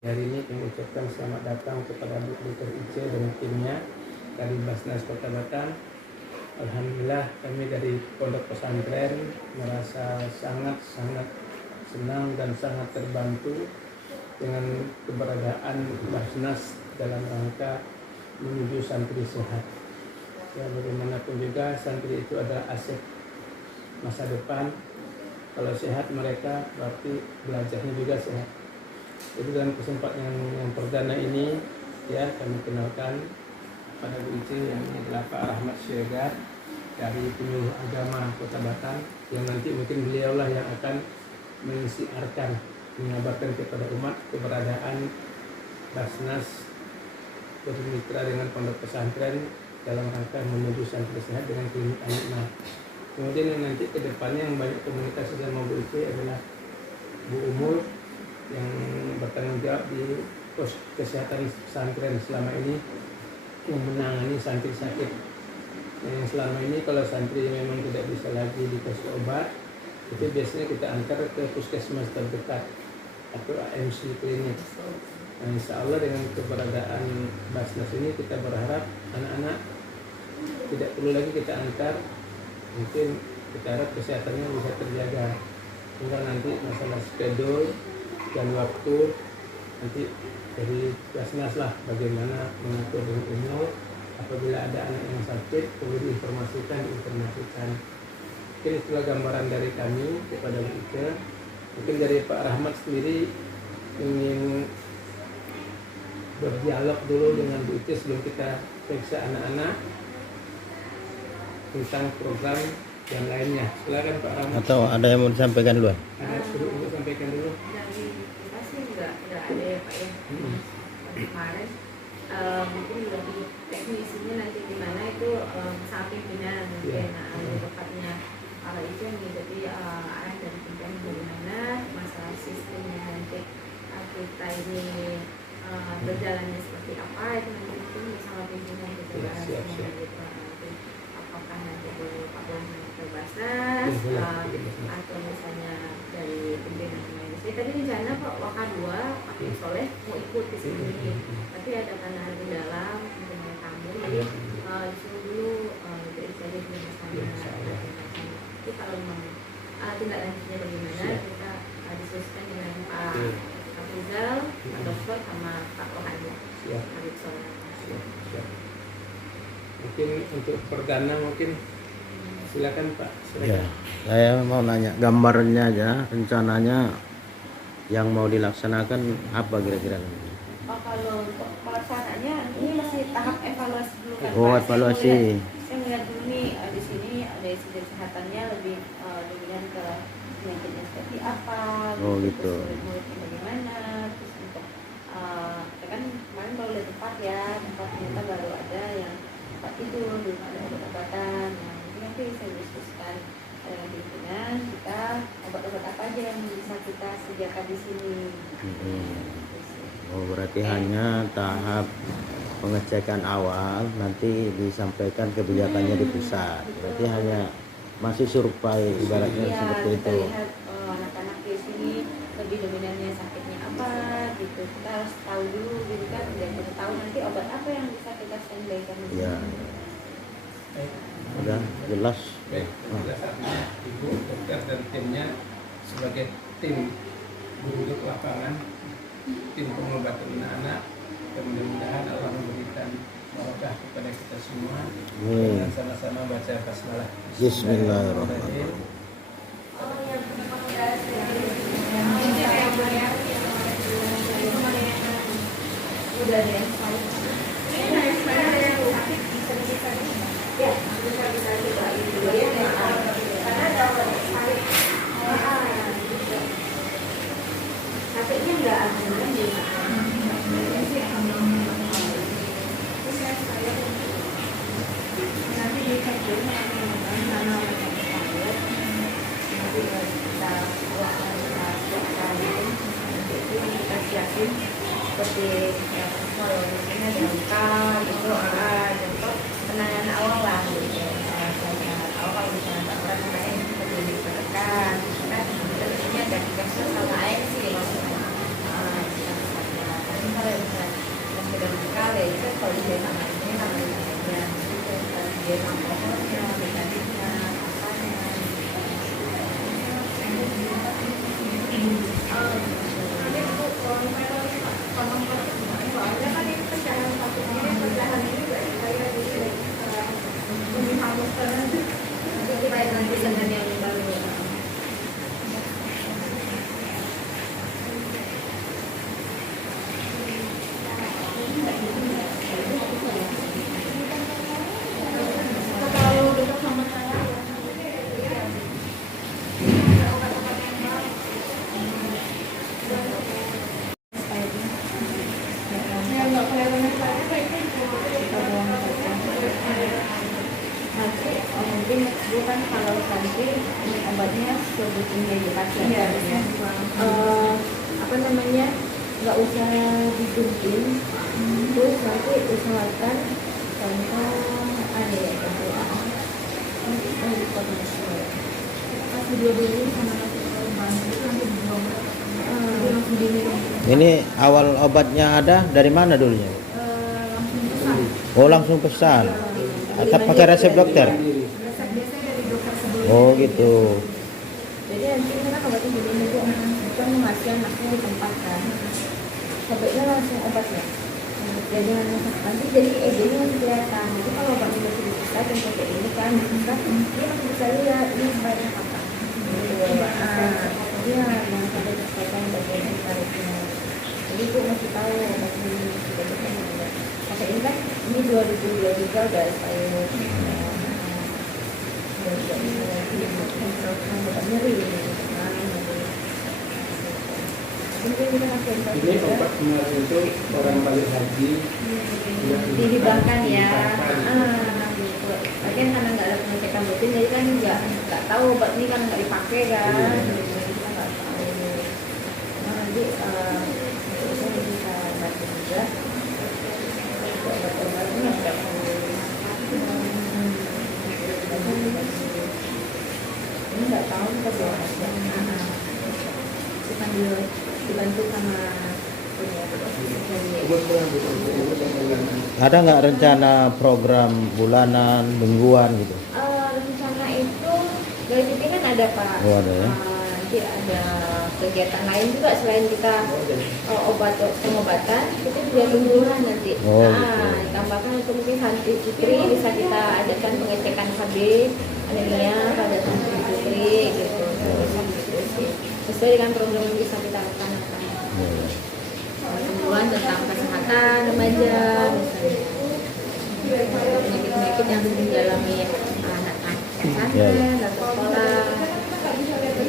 Hari ini kami ucapkan selamat datang kepada Bu Dr. Ice dan timnya dari Basnas Kota Batam. Alhamdulillah kami dari Pondok Pesantren merasa sangat senang dan sangat terbantu dengan keberadaan Basnas dalam rangka menuju santri sehat. Ya, bagaimanapun juga santri itu adalah aset masa depan. Kalau sehat mereka berarti belajarnya juga sehat. Jadi dalam kesempatan yang perdana ini ya kami kenalkan pada Bu Ice yang ini adalah Pak Rahmat Syirgat dari Penyuluh Agama Kota Batam, yang nanti mungkin beliaulah yang akan mensiarkan, mengabarkan kepada umat keberadaan Basnas bermitra dengan Pondok Pesantren dalam rangka menuju santri sehat dengan klinik anak. Kemudian yang nanti kedepannya yang banyak komunikasi sama Bu Ice adalah Bu Umul yang bertanggung jawab di pos kesehatan pesantren selama ini yang menangani santri sakit. Yang selama ini kalau santri memang tidak bisa lagi dikasih obat, itu biasanya kita antar ke puskesmas terdekat atau AMC klinik. Nah, insya Allah dengan keberadaan Basnas ini kita berharap anak-anak tidak perlu lagi kita antar, mungkin kita harap kesehatannya bisa terjaga. Tinggal nanti masalah schedule dan waktu nanti dari Basnas lah bagaimana mengatur dengan umur. Apabila ada anak yang sakit perlu diinformasikan. Mungkin itulah gambaran dari kami kepada Bu Ice. Mungkin dari Pak Rahmat sendiri ingin berdialog dulu dengan Bu Ice sebelum kita periksa anak-anak tentang program yang lainnya. Silakan Pak Rahmat. Atau ada yang mau disampaikan dulu? Ada untuk sampaikan dulu. Dari kita sih nggak ada ya Pak ya. Kemarin mungkin lebih teknisnya nanti di mana itu saat pimpinan mungkin ada bakatnya kalau itu yang menjadi arahan dari pimpinan bagaimana masalah sistemnya nanti kita ini berjalannya seperti apa itu nanti mungkin bersama pimpinan kita bahas gitu. Apakah nanti boleh Pak Bonan ke Basnas atau misalnya dari pimpinan lain. Tadi rencana Pak Waka 2 Pak Soleh mau ikut di sini, tapi ada tanda di dalam dengan kamu, jadi disuruh dulu jadi saja di sana. Jadi kalau memang tindak lanjutnya bagaimana kita diskusikan dengan Pak Rizal, Pak Dokter sama Pak Wahyu. Habib Soleh. Mungkin untuk perdana mungkin silakan Pak. Silakan. Ya, saya mau nanya gambarnya aja, rencananya yang mau dilaksanakan apa kira-kira? Kalau untuk pelaksanaannya ini masih tahap evaluasi dulu kan Oh, Pak. evaluasi. Saya melihat dulu nih di sini ada isi kesehatannya lebih dominan ke penyakitnya seperti apa, Oh, gitu. muridnya bagaimana, terus untuk kita kan kemarin baru lihat tempat ternyata baru ada yang tempat tidur, belum ada obat-obatan. Nah, ini nanti saya diskusikan dengan pimpinan kita obat-obat apa aja yang bisa kita sediakan di sini. Oh, berarti hanya tahap pengecekan awal, nanti disampaikan kebijakannya di pusat. Berarti hanya masih survei ibaratnya seperti kita itu. lihat anak-anak di sini lebih dominannya sakitnya apa gitu. Kita harus tahu dulu gitu kan, biar kita tahu nanti obat apa yang bisa kita standbykan di sini. Ya. Udah jelas. Baik, Ibu dokter dan timnya sebagai tim guru lapangan, tim pengobatan anak-anak, dan mudah-mudahan Allah memberikan barokah kepada kita semua. Dan sama-sama baca basmalah. Bismillahirrahmanirrahim. Udah deh. Ya, bisa juga itu ya. Karena ada obat sakit. Sakitnya enggak ada lagi. Nanti dicek mana nanti kita kita siapin seperti kalau misalnya ada luka gitu contoh penanganan awal lah gitu. Awal kalau misalnya orang lain seperti ditekan kan ini ada dikasih sama lain sih maksudnya cek kalau dia namanya aja, dia alkoholnya, mekaniknya, apanya. Nanti aku soalnya kan ini pecahan satu ini pecahan ini juga saya lebih halus karena supaya nanti dengan yang baru. Kalau dekat sama saya ya nggak kelihatan saya kita buang saja. Nanti mungkin bukan kalau nanti ini obatnya sebetulnya di pasien ya. Apa namanya, nggak usah ditumpin, terus nanti usahakan contoh ada ya kasih dua-duanya sama nasi korban itu nanti dibuang langsung diminum. Ini awal obatnya ada dari mana dulunya? Langsung pesan. Oh langsung pesan. Atau pakai resep dokter? Resep biasanya dari dokter sebelumnya. Oh gitu. Jadi nanti kan obatnya jadi itu bukan ngasih anaknya di tempat kan. Sebaiknya langsung obatnya. Jadi nanti jadi EG-nya nanti kelihatan. Jadi kalau obatnya masih dipisah dan pakai ini kan, dia masih bisa lihat ini sebaiknya apa. Iya, yang sampai terkaitan bagian tarifnya. Jadi itu masih tahu obatnya ini sudah bisa. Pakai ini kan ini 2023 udah saya nyeri mungkin kita kasih Ini obat kemarin itu orang balik haji dihibahkan ya. Gitu. Lagian karena nggak ada pengecekan rutin, jadi kan nggak tahu obat ini kan nggak dipakai kan. Kita nggak tahu. Nah, nanti kita bisa bantu juga. Obat-obatnya sudah ini nggak tahu kita bawa aja. Kita dibantu sama Ada nggak rencana program bulanan, mingguan gitu? rencana itu dari TV kan ada Pak. Oh ada ya. Nanti ada kegiatan lain juga selain kita pengobatan, kita juga liburan nanti. Oh, gitu. Ditambahkan untuk mungkin Santri Fitri bisa kita adakan pengecekan KB anemia pada Santri Fitri gitu. Gitu sih. Sesuai dengan program yang bisa kita laksanakan. Pengetahuan tentang kesehatan remaja, penyakit-penyakit yang sering dialami anak-anak pesantren atau sekolah.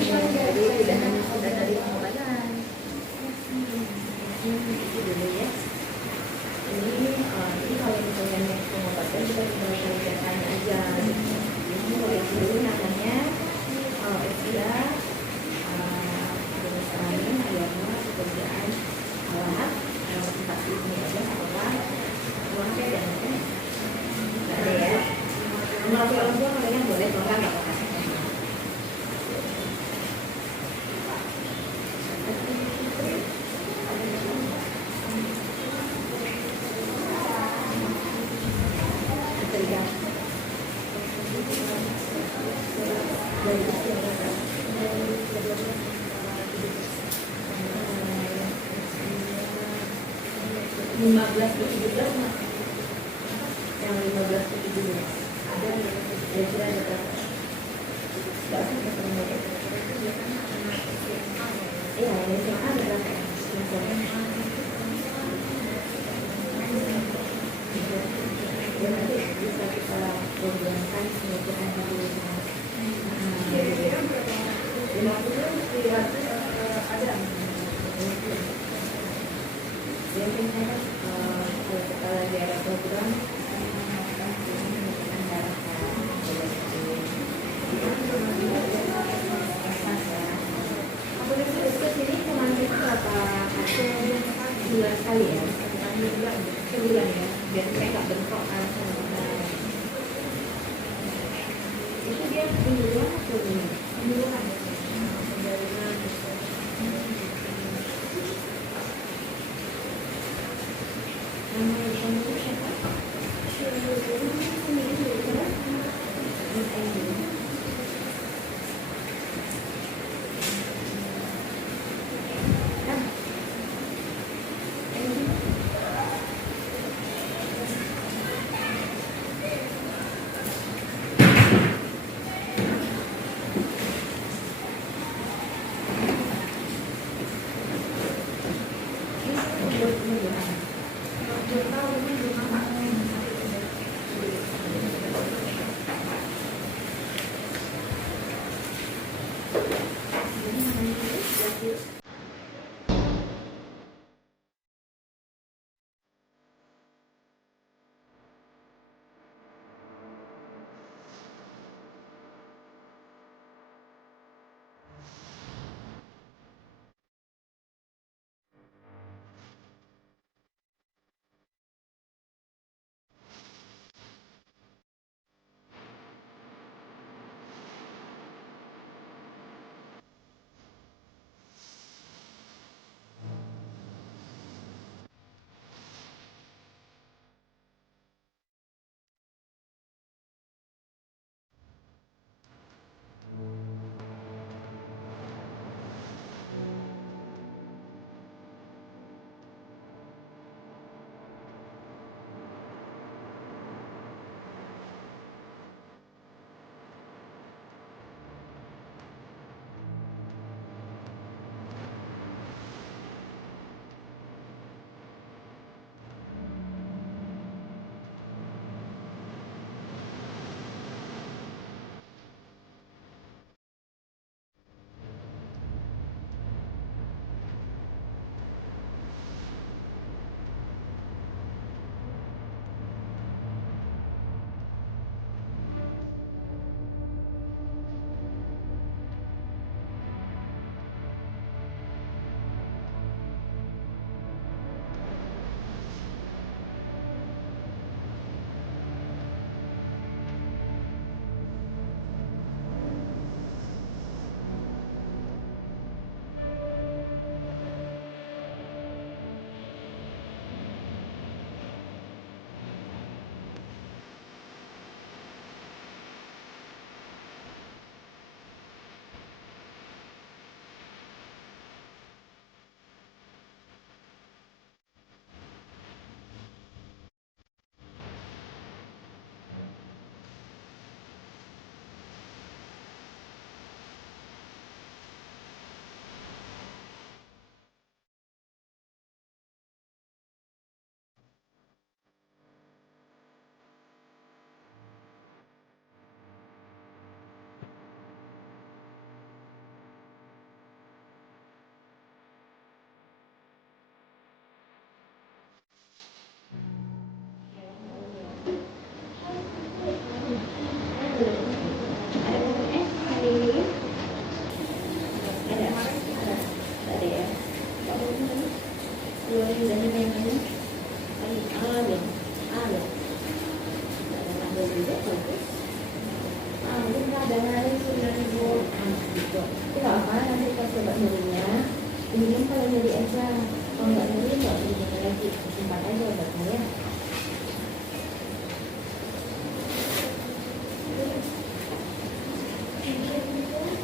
Jadi tidak hanya sekedar dari pengobatan. Dulu ya. Ini kalau misalnya pengobatan kita bisa tanya aja. Ini boleh dulu namanya istilah perusahaan agama pekerjaan alat tempat ini aja sekolah uangnya dan nggak ada ya. Kalau orang tua kalian boleh tolak nggak apa-apa. Yang 15 ke 17 ada kira-kira ada berapa? Nggak usah ketemu iya ini SMA ada berapa ya? Ya nanti bisa kita programkan semua dulu. 50 ada. Biasanya kan kalau kita lagi ada program aku diskusi ini kemarin itu berapa bulan sekali ya, sebulan ya, biar saya nggak bentrok kan sama itu dia mingguan atau mingguan namanya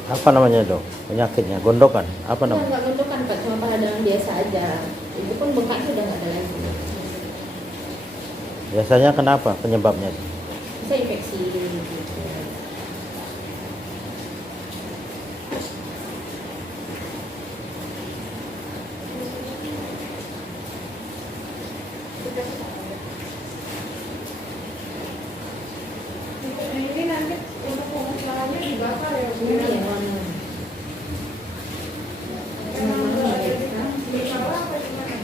Apa namanya dok? Penyakitnya gondokan? Apa namanya? Enggak gondokan Pak, cuma peradangan biasa aja. Itu pun bengkaknya udah nggak ada lagi. Biasanya kenapa penyebabnya? Bisa infeksi gitu. Ini nanti untuk pengusahaannya dibakar ya Bu? Ini yang mana? Dibakar apa gimana?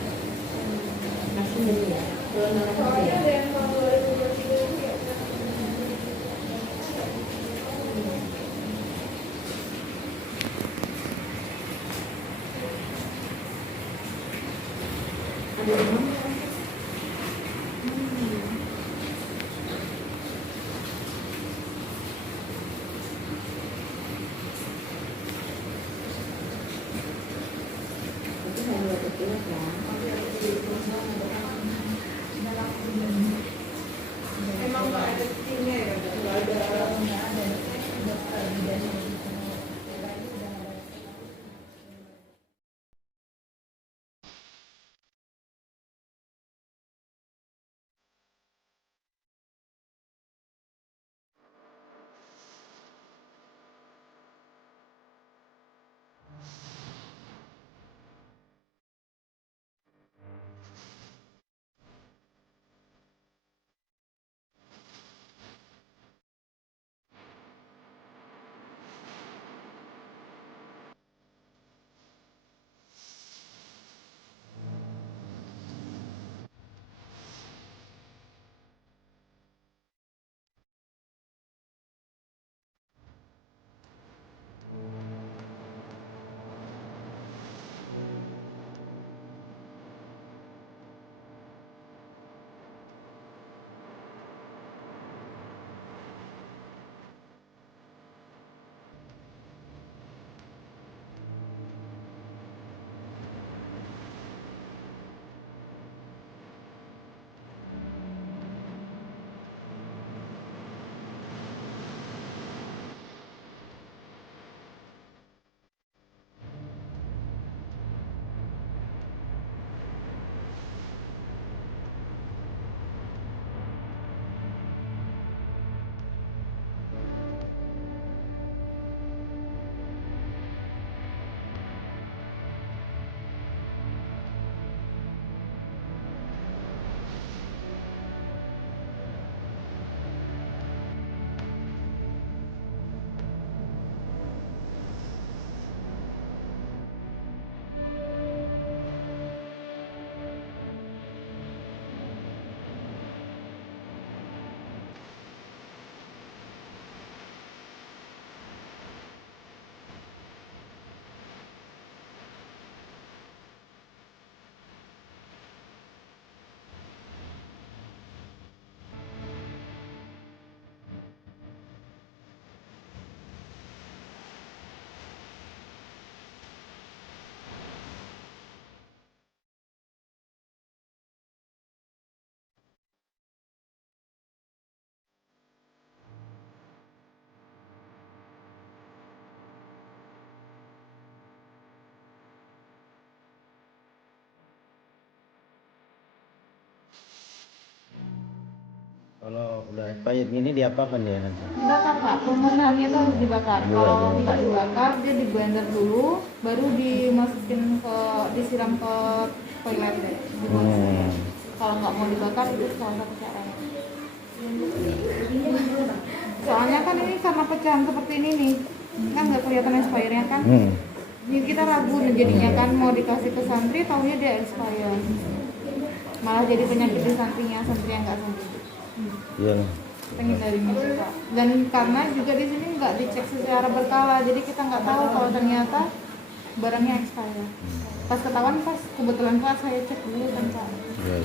Masih beli ya? Belum nolak Soalnya ya? ada yang tahun 2023 ya. Ada di mana? Itu hanya kecil ya. Emang nggak Kalau udah expired gini diapakan ya nanti? Dibakar Pak, penggunaannya itu harus dibakar. Kalau nggak dibakar, dia di blender dulu, baru dimasukin disiram ke toilet deh. Kalau nggak mau dibakar itu salah satu caranya. Soalnya kan ini karena pecahan seperti ini nih, kan nggak kelihatan expirednya kan. Jadi kita ragu nih jadinya kan mau dikasih ke santri, taunya dia expired. Malah jadi penyakit di santrinya, santri yang nggak santri. Iya. Kita hindarin itu Pak. Dan karena juga di sini nggak dicek secara berkala, jadi kita nggak tahu kalau ternyata barangnya expired. Pas ketahuan pas kebetulan Pak saya cek dulu kan Pak. Iya.